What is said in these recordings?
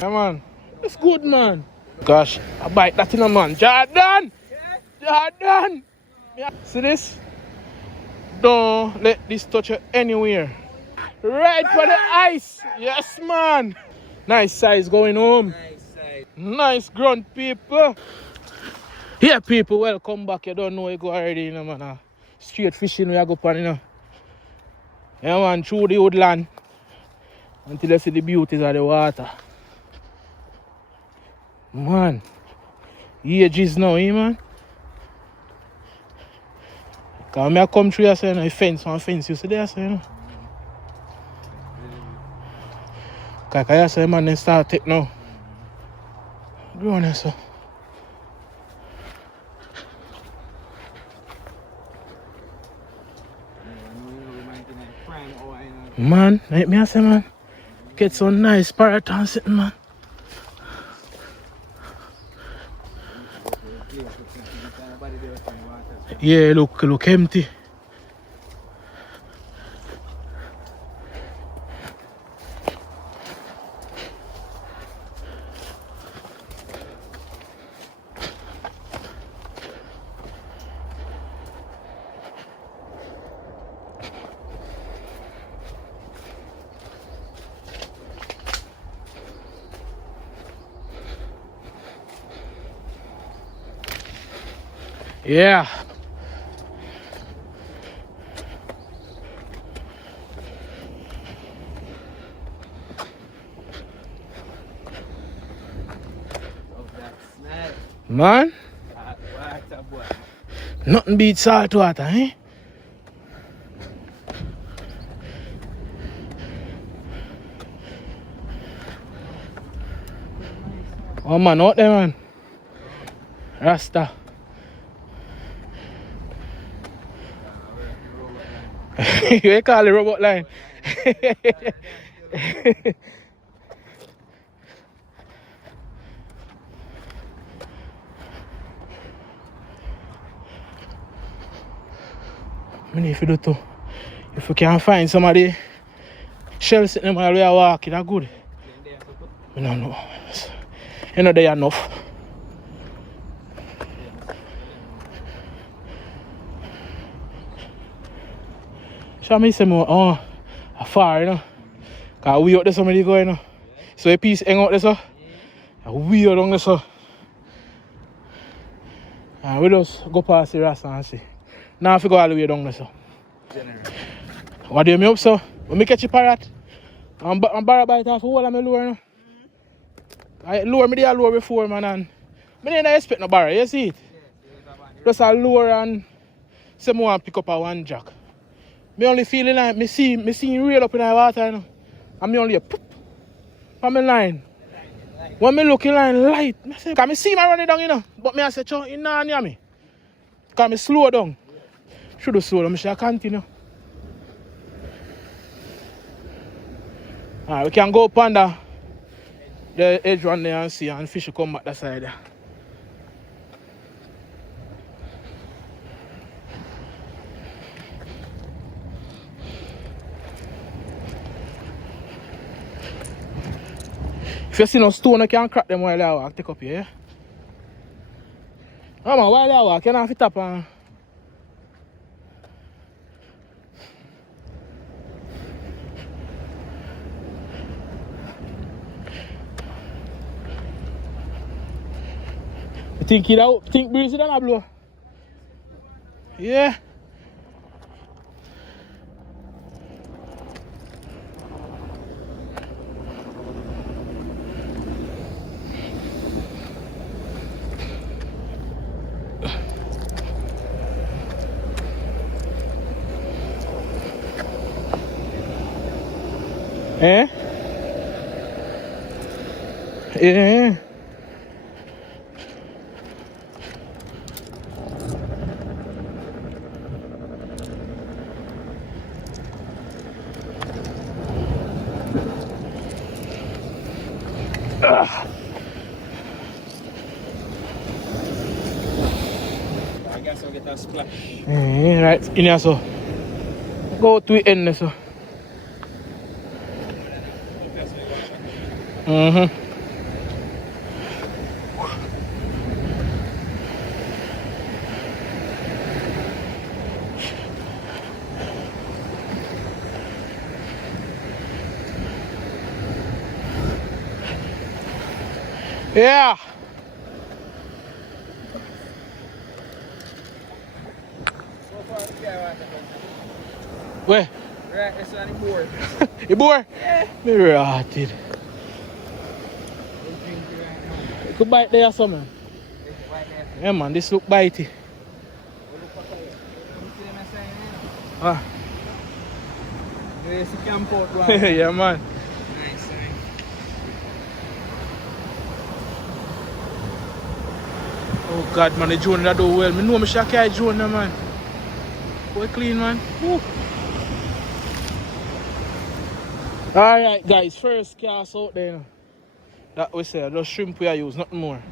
Yeah, man. It's good, man. Gosh, I bite that in a man. Jordan! Jordan! Yeah. See this? Don't let this touch you anywhere. Right for the ice. Yes, man. Nice size going home. Nice grunt, people. Yeah, people, welcome back. You don't know you go already, you know, man. Straight fishing we are go on, you know. Yeah, man, through the woodland until you see the beauties of the water. Man, ages now, eh, man? Because I come through here, so, you know, one fence, you see there, so, you know. Because I say, man, they start take now. Go on there, so. Man, like me I say, man, get some nice parrot and sitting, man. Yeah, look empty. Yeah. Man, nothing beats salt water, eh? Oh man, out there, man. Rasta. You call it robot line. I need to do too. If you can find somebody shell sitting while we are walking, that's good. I don't know. You know they are enough. So I say more far, you know. Because we out there somebody going, you know. So a piece hang out there, so. And we out down there, so. And we just go past the rasta and see. Now I go all the way down there, so. What do you mean up, so? When I catch a parrot, I'm barra bite off all of my lure, you know. I lure me there lure before, man, and I didn't expect no barra, you see it? Just a lure and say I want to pick up a one jack. Me only feeling like me see real up in the water, you know. And me only a poop from my line. When me look in line light, I say, can me see my running down, you know. But me I say, you know near me. Can me slow down. Should have slow down, I should continue. Alright, we can go up under the edge one there and see, and fish will come back that side there. If you see no stone, you can crack them while I walk, take up here, yeah? Oh man, while I walk, you don't have to tap on. You think breezy than a blow? Yeah. Eh? Yeah. I guess I'll get that splash. Right, in here so. Go to the end so. Yeah. So far, the guy wants to come. Where? Right, it's on the board. You bored? Yeah. Me rotted. We'll drink it right now. You could bite there or something. This is right there. Yeah man, this look bitey. We'll look for it. You see them sign in? Ah. There's the camp out one. Yeah man. Nice sign. Oh God man, the drone that do well. Me know me should carry drone now man. Boy clean man. Woo. Alright guys, first cast out there. You know. That we say, just shrimp we are use, nothing more.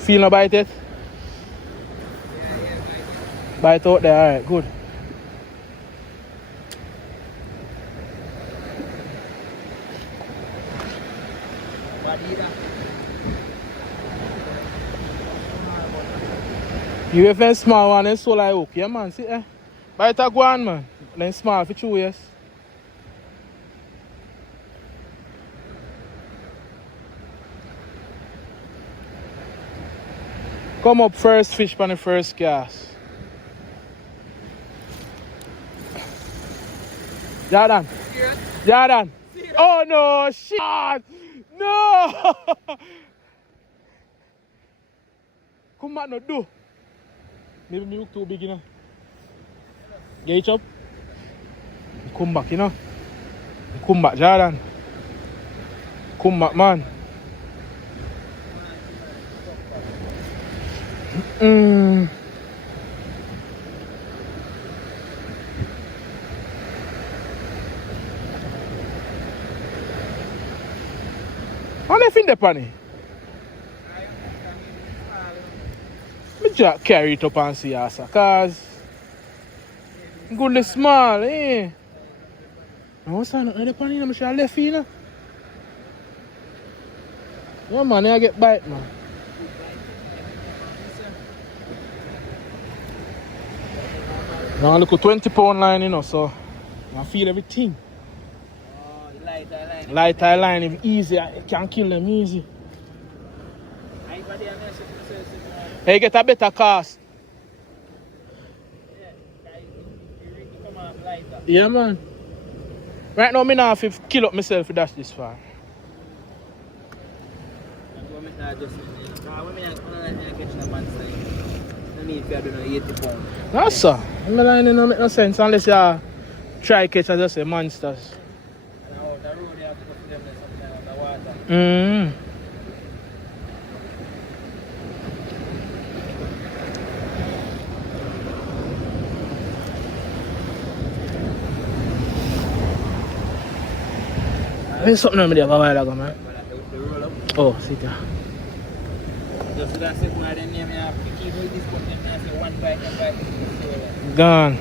Feel no bite it? Bite out there, alright, good. You have a small one and so like hook, yeah man, see eh? Bite a go on man, then small for 2 years. Come up first fish on the first cast. Jordan. Serious? Jordan. Serious? Oh no, shit! No! Come back, no do. Maybe me look too big, you know. Get it up. Come back, you know. Come back, Jordan. Come back, man. Mm. How they think the penny? Me just carry it up and see us, cause goodly small, eh? No, son, the penny, I'm sure I left you, you know. Yeah, man, I get bite, man. Now look at 20-pound line, you know, so I feel everything. Oh, lighter line. Lighter line, if easy, I can kill them easy. Hey, get a better cast. Yeah, man. Right now, I have to kill up myself to dash this far. That's so. I'm not don't make no sense unless you try catch as just say monsters. There's something on me there a while ago, man. Oh, sit there. Gone.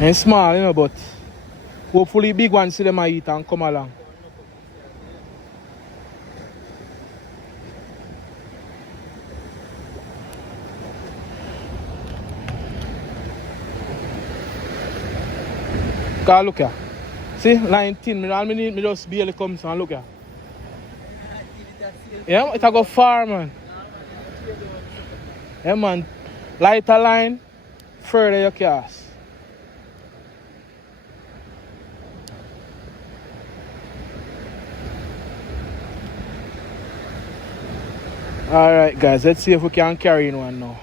And small, you know, but hopefully big ones see them eat and come along. Cause look here. See, line 10, all me need me just barely come and look here. Yeah, it a go far, man. Yeah, man. Lighter line, further you cast. Alright, guys, let's see if we can carry in one now.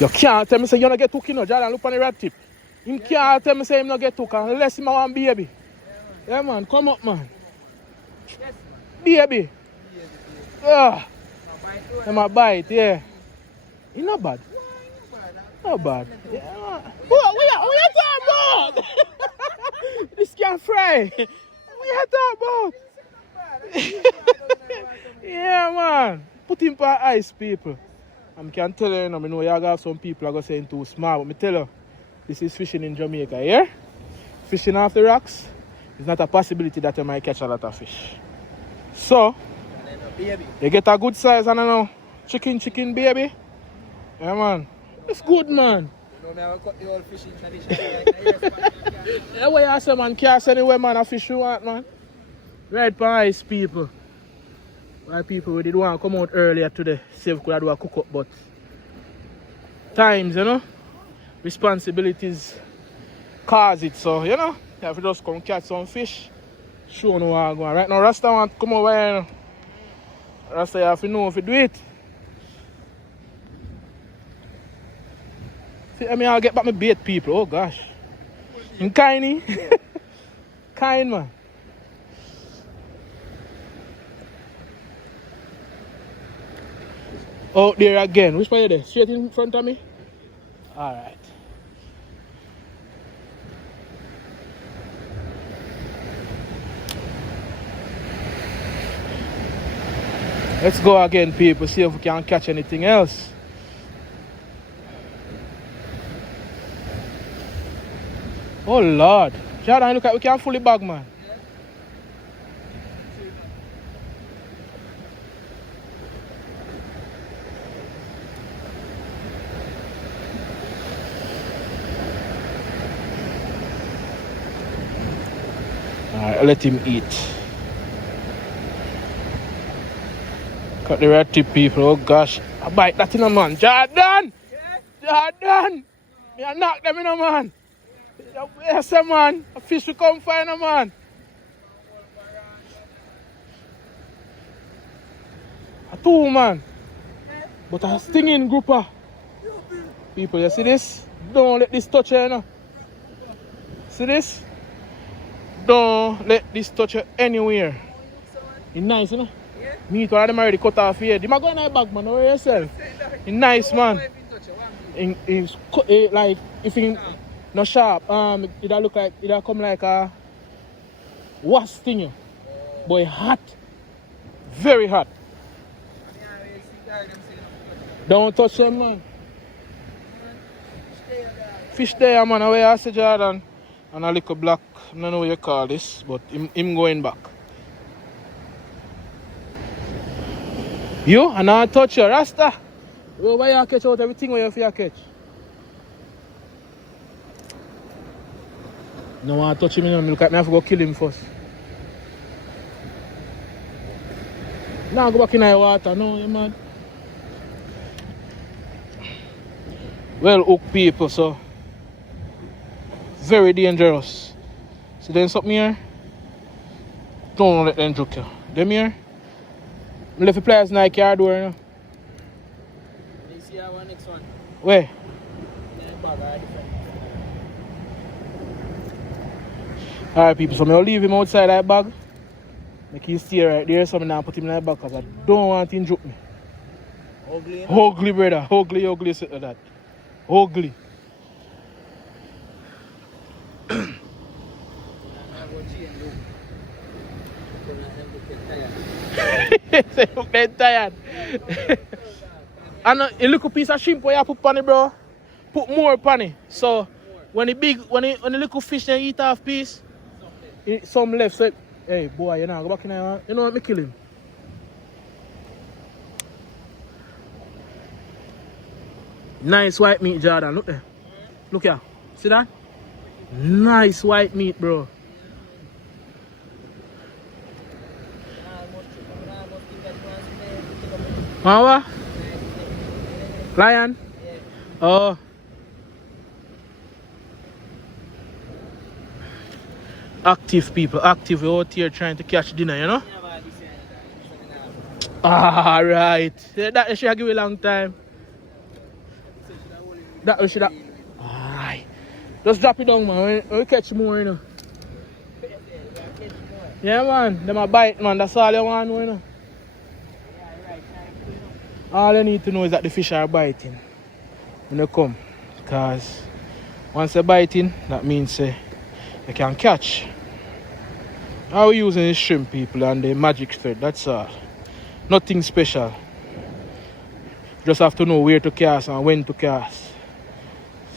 You can't tell me say you don't get hook, you know, Jordan, look on the red tip. Him can't tell me say him not get hook unless him want baby. Yeah, man, come up, man. Baby. Ah. Him a bite, yeah. He not bad. Not bad. Yeah. What you talking about? This can't fry. What you talking about? Yeah, man. Put him for ice, people. I can tell you, I know you have some people are going to say too small, but I tell you, this is fishing in Jamaica, yeah? Fishing off the rocks is not a possibility that you might catch a lot of fish. So, you get a good size, and I know, chicken, baby. Yeah, man. It's good, man. You know, I cut the old fishing tradition. Yeah, what you say, man? Can't send anywhere, man, a fish you want, man. Right for ice, people. Why people did want to come out earlier today, see if we could do a cook up, but times, you know, responsibilities cause it, so, you know, you have to just come catch some fish, show no how going. Right now, Rasta want to come over here, you know. Rasta, you have to know if you do it. See, I mean, I'll get back my bait, people, oh gosh. I'm kind, kind, man. Out there again. Which one are you there? Straight in front of me? Alright. Let's go again, people. See if we can catch anything else. Oh Lord. Jordan, look at we can fully bag, man. Alright, let him eat. Cut the red tip, people. Oh gosh. I bite that in a man. Jordan! Jordan! Me I knock them in a man. Yes, man. A fish will come find a man. A two, man. But a stinging grouper. People, you see this? Don't let this touch you, you know. See this? Don't let this touch you anywhere. It's nice, you know? Yeah. Me too, them already cut off here. You might go in the bag, man. Over yourself. It's nice, man. It's like, if you not sharp, it'll look like, it'll come like a wasp thing. But it's hot. Very hot. Don't touch them, man. Fish there, man. Away I say Jordan. And a little black, I don't know what you call this, but him going back. You? And I touch your Rasta. Why you catch out everything where you have to catch? No, I touch him, look at me, I have to go kill him first. Now go back in the water, no, you man. Well hooked people, so very dangerous. See them something here? Don't let them joke you. Them here? I left the players in the car door, you know. You see our next one? Where? Alright people, so I'll leave him outside that bag. Make him stay right there, so I'm now put him in that bag because I don't want him to joke me. Ugly? Ugly, brother. Ugly, shit like that. Ugly. Say look dead tired. And a little piece of shrimp where you put on it, bro. Put more on it. So when the little fish they eat half piece, some left. So hey boy, you know, go back in there. You know what me kill him. Nice white meat, Jordan. Look there. Look here. See that? Nice white meat, bro. What? Lion? Oh. Active people, active out here trying to catch dinner, you know? Alright. That should give you a long time. That should have. Alright. Just drop it down, man. We catch more, you know. Yeah, man. Them a bite, man. That's all you want to know, you know. All you need to know is that the fish are biting when they come. Because once they're biting, that means they can catch. How we using the shrimp, people, and the magic thread, that's all. Nothing special. Just have to know where to cast and when to cast.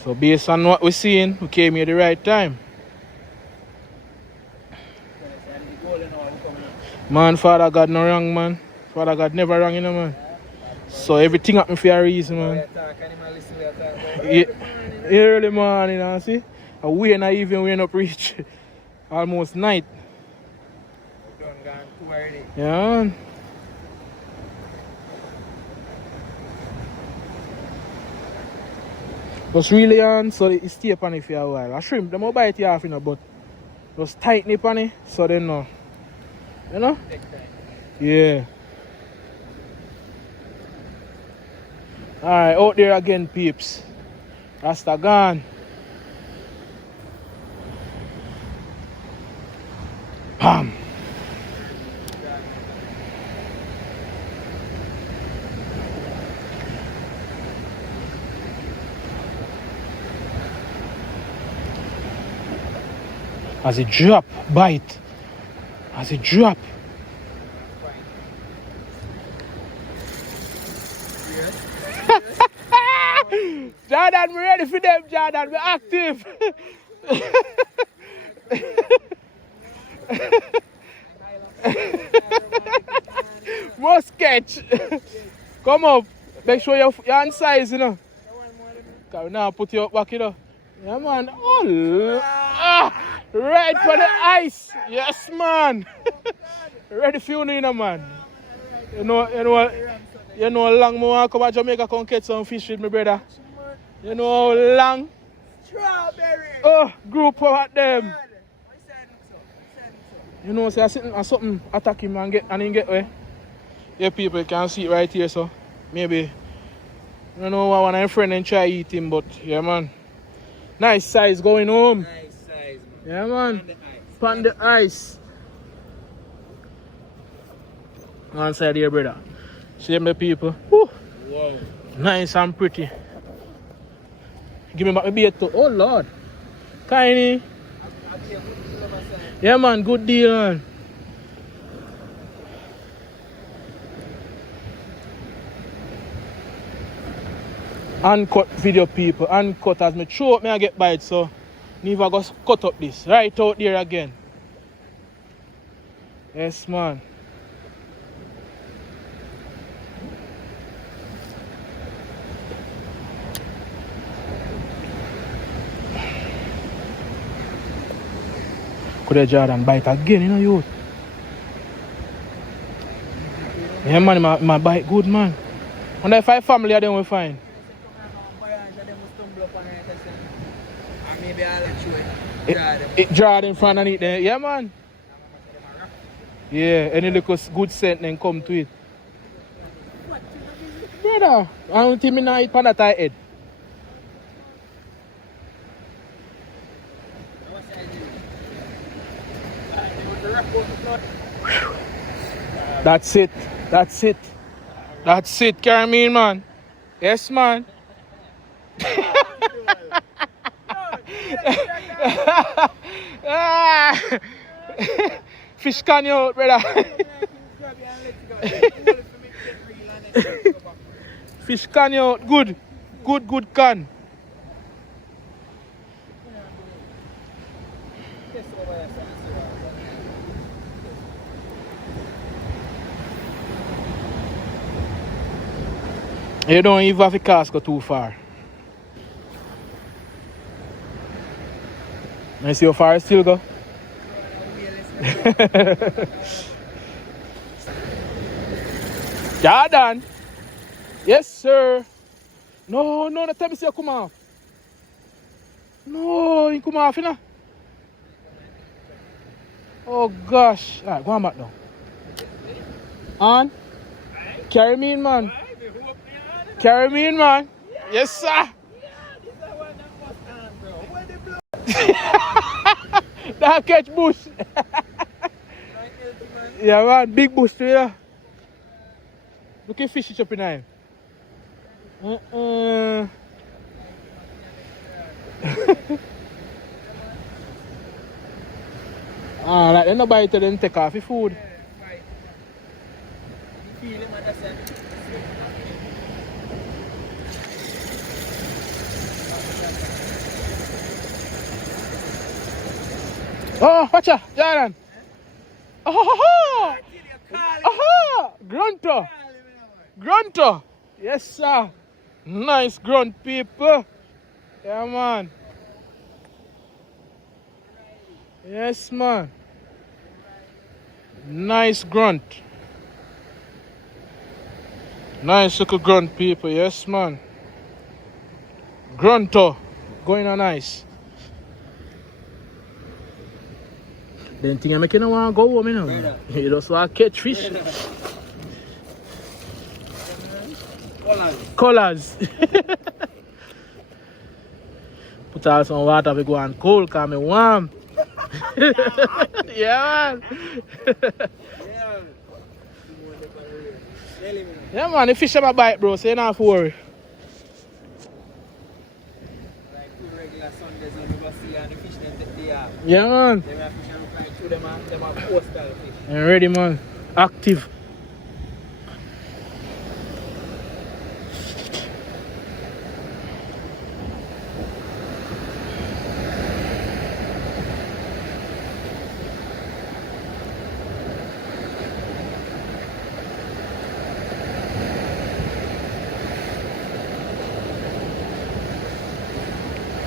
So based on what we're seeing, we came here the right time. Man, Father God no wrong, man. Father God never wrong, you know, man. So everything happen for a reason, man. Yeah, early morning, you see? And we not even, we not reach almost night. Yeah, man. Just really on, so it stay upon it for a while. A shrimp, them will bite you off, you know, but just tighten it on it, so they know. You know? Yeah. Alright, out there again, peeps. Rasta gone. Bam. As it drop, bite. As it drop. Jordan, we ready for them, Jordan. We're active. Must catch. Come up. Make sure you're on size, you know. Because now put you up back, you know. Yeah, man. Oh, right for the ice. Yes, man. Ready for you, know, man. You know how long I come to Jamaica come catch some fish with my brother. You know how long? Strawberry. Oh, group of them. You know, so I sitting and something attack him and he get away. Yeah, people can see it right here, so maybe I don't know one of my friend and try eat him, but yeah, man. Nice size going home. Nice size, man. Yeah, man. Pan the ice. One side here, brother. See my people. Woo. Wow. Nice and pretty. Give me back my bait too. Oh Lord. Tiny. Yeah, man, good deal, man. Uncut video, people. Uncut as me throat me I get bite, so never go cut up this. Right out there again. Yes, man. Could have Jordan bite again, you know, youth. Yeah, man, my bite good, man. Wonder if I family of them will find. It draw in front and eat them. Yeah, man. Yeah, any little good scent then come to it. Brother, I don't think I not eat pan that I head. That's it. That's it. That's it, carry me in, man. Yes, man. Fish can you out, brother. Fish can you out. Good. Good can. You don't even have to cast go too far. You see how far it still go? Jordan. Yes, sir. No, that time you see you come off. No, you come off, you know. Oh, gosh. Alright, go on back now. On. Carry me in, man. Carry me in, man. Yes, sir. That catch bush. Yeah, man, big bush too, yeah. Look at fish up in him. Alright, then nobody tell them take off your food. feel him and just say, Oh, watch out, Jordan. Oh, oh, grunter. Grunter. Yes, sir. Nice grunt, people. Yeah, man. Yes, man. Nice grunt. Nice little grunt, people. Yes, man. Grunter. Going on nice. Then thing I make you not want to go home, you know. You just want to catch fish. Colors. Put out some water we go and cold because I'm warm. Yeah, man. Yeah, man, the fish have a bite, bro, so you don't have to worry. like two regular Sundays when we go see and the fish them they are. Yeah, man. They have fish and we find through them are coastal fish. I'm ready, man. Active.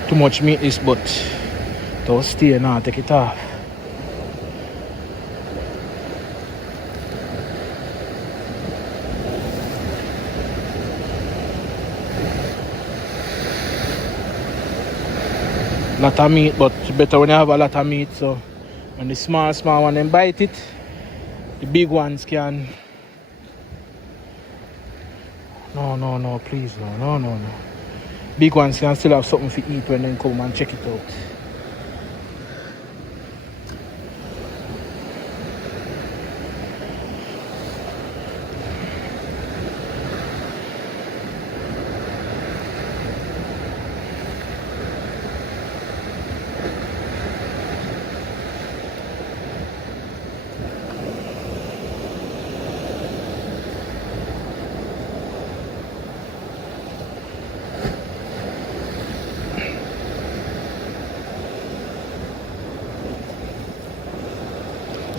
Too much meat is, but don't stay now, take it off. Lot of meat, but better when you have a lot of meat. So when the small one them bite it, the big ones can. No, please, no. Big ones can still have something to eat when they come and check it out.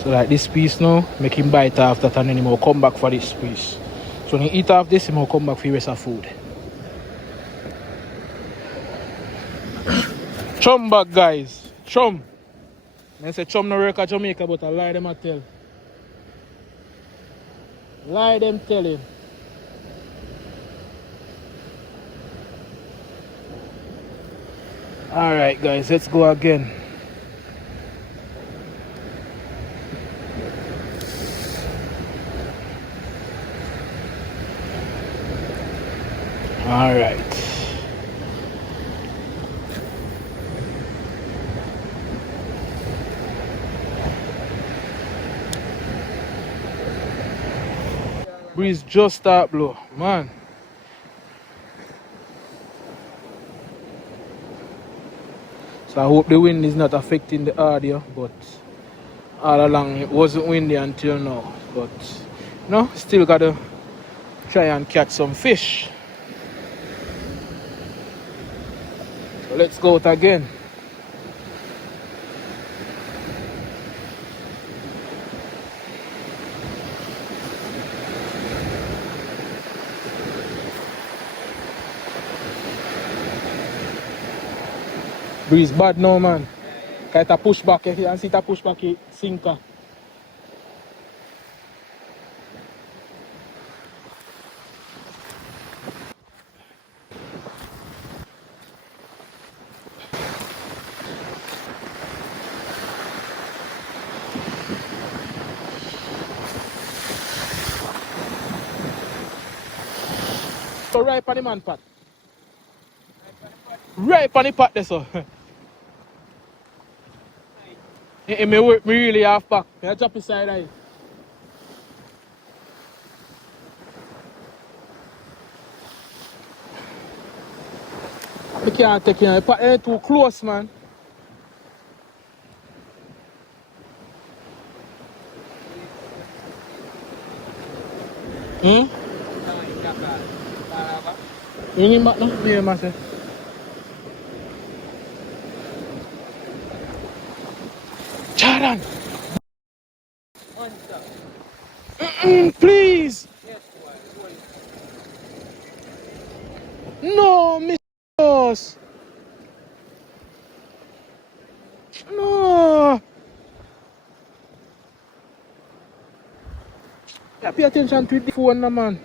So like this piece now, make him bite off that and then he will come back for this piece. So when he eat off this, he will come back for the rest of food. Chum back, guys. Chum. I say chum no work at Jamaica, but I lie them I tell. Lie them tell him. Alright guys, let's go again. Alright. Breeze just start blow, man. So I hope the wind is not affecting the audio, but all along it wasn't windy until now. But no, still gotta try and catch some fish. So let's go out again. Breeze bad now, man. Kind of push back, you can see it push back it sinker. So right on the man pot. Right on the pot there, so. It may work me really half back. I drop it side eye. I can't take it. The pot ain't too close, man. Hmm? Down in Dakar. Baraba. Ini mak no, dia masa. Jaran, Hunter. please. Yes, boy. Boy. No, Miss Boss. No. Yeah, pay attention to the phone, no, man.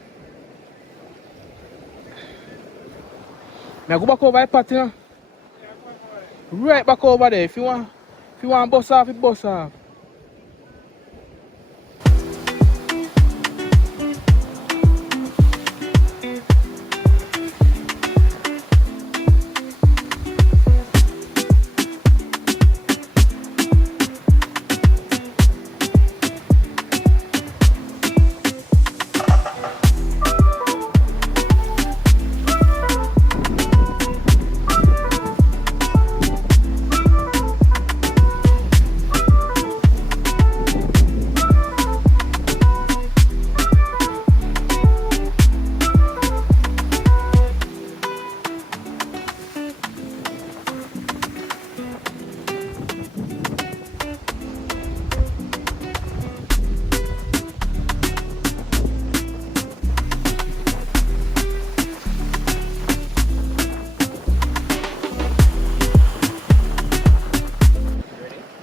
Now go back over the party, you know? Right back over there. If you want bus off, you bus off.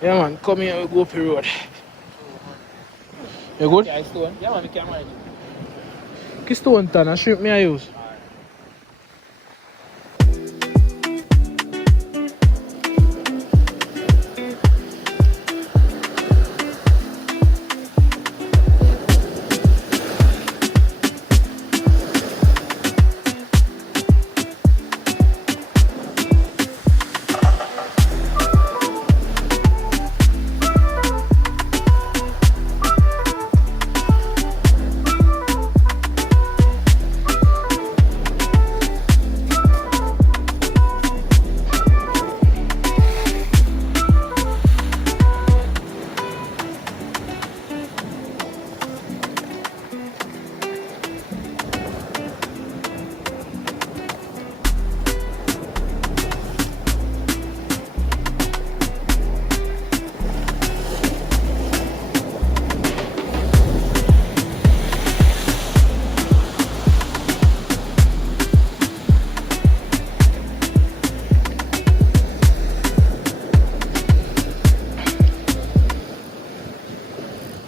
Yeah, man, come here, we go up the road. You good? Yeah, it's stone. Yeah, man, we can manage it. Kiss stone ton and shrimp me I use.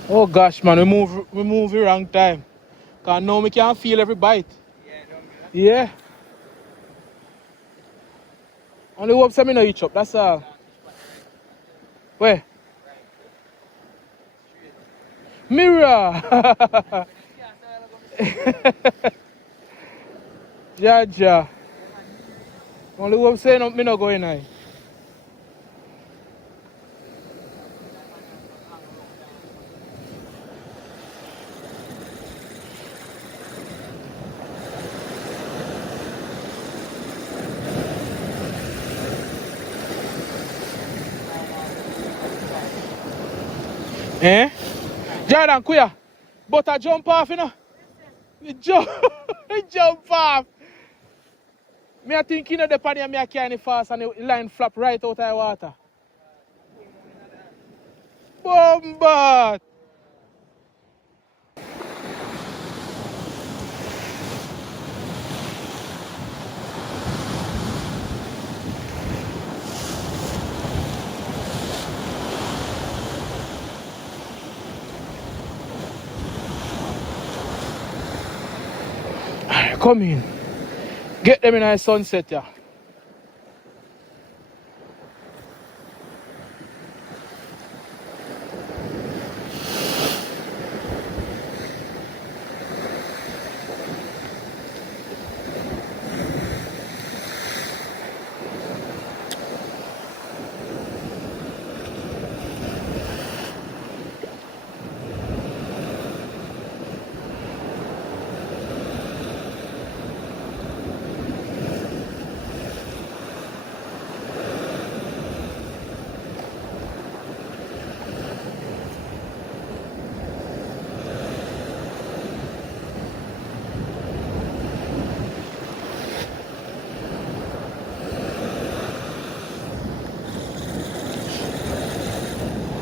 Oh gosh, man, we move the wrong time. Cause now we can feel every bite. Yeah, don't be like Yeah. Only hope some no each up, that's all. Where? Mirror! Yeah, yeah. Only hope say no, me no go in there. Eh? Jordan, queer. But I jump off, you know? He jump, he jump off. Me I think you know the pan me I carry fast and the line flap right out of the water. Bomba! Come in. Get them in a sunset, yeah.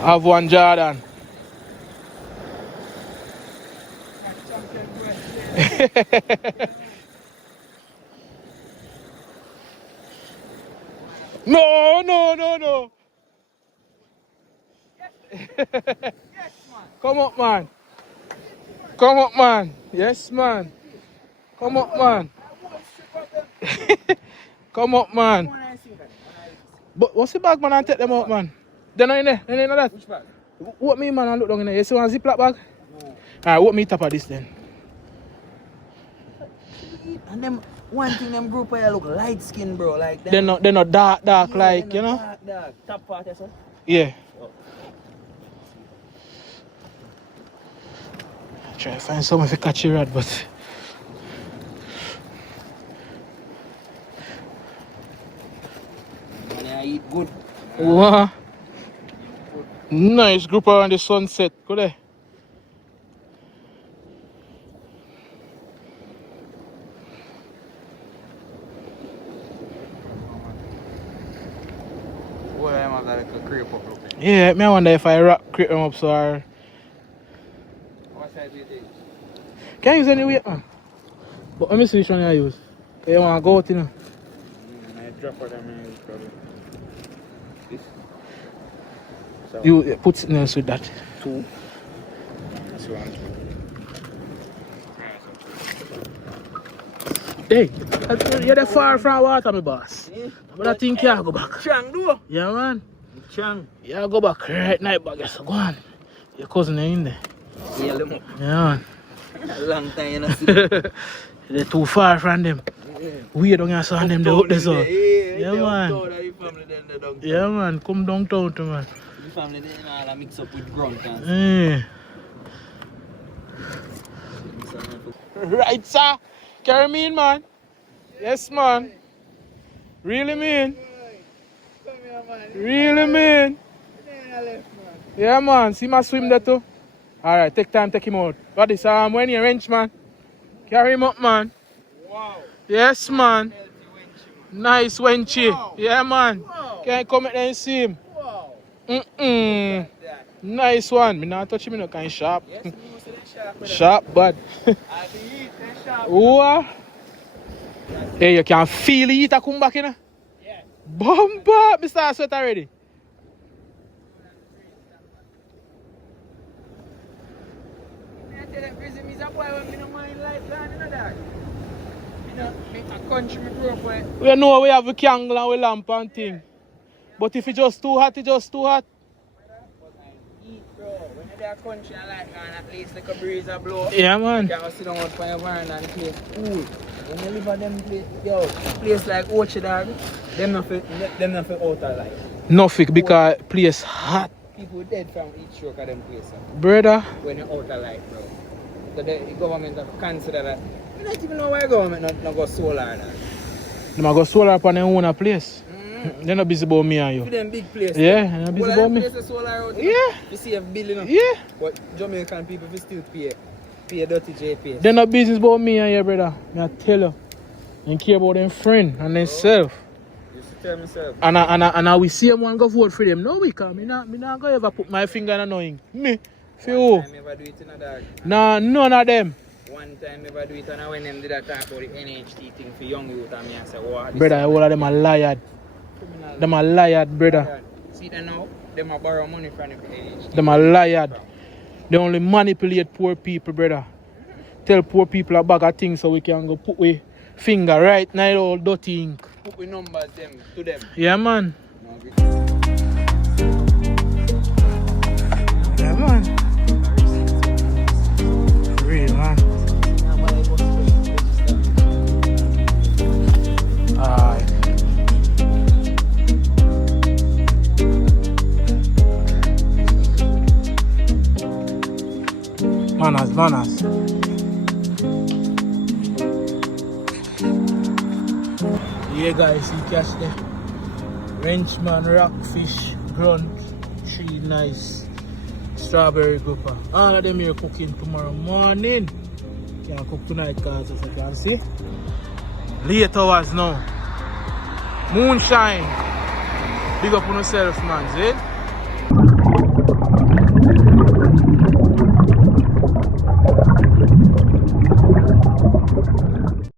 have one Jordan. No, no, no, no. Come up, man. Come up, man. Yes, man. Come up, man. Come up, man. But what's the bag, man? I take them out, man. They're not in there. They're not in that. Which bag? What me, man? I look down in there. You see one Ziploc bag? No. Alright, what me top of this then? And them one thing them group where look light skin, bro. Like them. They're not dark, Yeah, like, they're you know? not dark. Top part, yes, sir? Yeah. Oh. Try to find someone to catch a rat, but And I eat good. wow. Nice group around the sunset. Go there. What I have like a creep up. Yeah, me I wonder if I create them up so I... What size do you take? Can't use any weight, man. But let me see which one I use. You want to go out, you know? I drop for them and use probably. This. So You put something else with that. 2. That's one. Hey, you're the far from water, my boss. Yeah. But I think you go back. Chang, do. Yeah, man. Chang. You go back right now, but guess go on. Your cousin is in there. Yeah, look. Yeah, man. A long time you not see. They're too far from them. Yeah. We don't have some them they out there, so. Yeah, man. Yeah, man. Come downtown to man. The family they all mix up with grunt and Yeah. Right, sir. Carry me in, man. Yes, man. Really mean. Really mean. Yeah, man. See my swim there too. Alright, take time, take him out. What is when you wrench, man? Carry him up, man. wow. Yes, man. Nice wenchy. Wow. Yeah, man. Wow. Can you come and see him? Wow. Mm-mm. Nice one. Me not touch him, no kind of sharp. Yes, sharp. Sharp, but. What? Hey, you can feel the heat come back, you know? Yeah. Bumper! Me start sweat already. We know we have a candle and we lamp and thing. But if it's just too hot, it's just too hot. Eat, bro. When you're there country and like at least like a breeze a blow. Yeah, man. You can sit down out for your veranda and play cool. When you live at them place, yo, place like Ochi dog, them not for outer life. Nothing because place hot. People dead from each stroke of them place. Brother. When you're outer life, bro. So the government have considered that. I don't even know why government not go solar. They might go solar up on their own place. They're not busy about me and you. For them big places. Yeah, they're not busy about me. Solar out, Yeah. You see a billion. Yeah. But Jamaican people will still pay dirty JPS. They're not business about me and you, brother. I tell you. They care about them friend and themselves. You should tell myself. And I will see them one go vote for them. No, we can. Me not go ever put my finger in nothing. Me. For who? One time ever do it in a dog. Nah, none of them. One time ever do it and when them did that talk about the NHT thing for young youth and me I say, wow. Brother, all of them are liar. Them are liar, brother. See them now, them are borrow money from the NHT. Them are liar. They only manipulate poor people, brother. Tell poor people a bag of things so we can go put we finger right now all dirty ink. Put we numbers them to them. Yeah, man. No, Yeah, man. Real, man. Alright. Manners. Yeah, guys, you catch the Wrenchman, rockfish, grunt, tree, nice, strawberry grouper. All of them here cooking tomorrow morning. Can't cook tonight, guys, as you can see. Late hours now. Moonshine. Big up on yourself, man, see?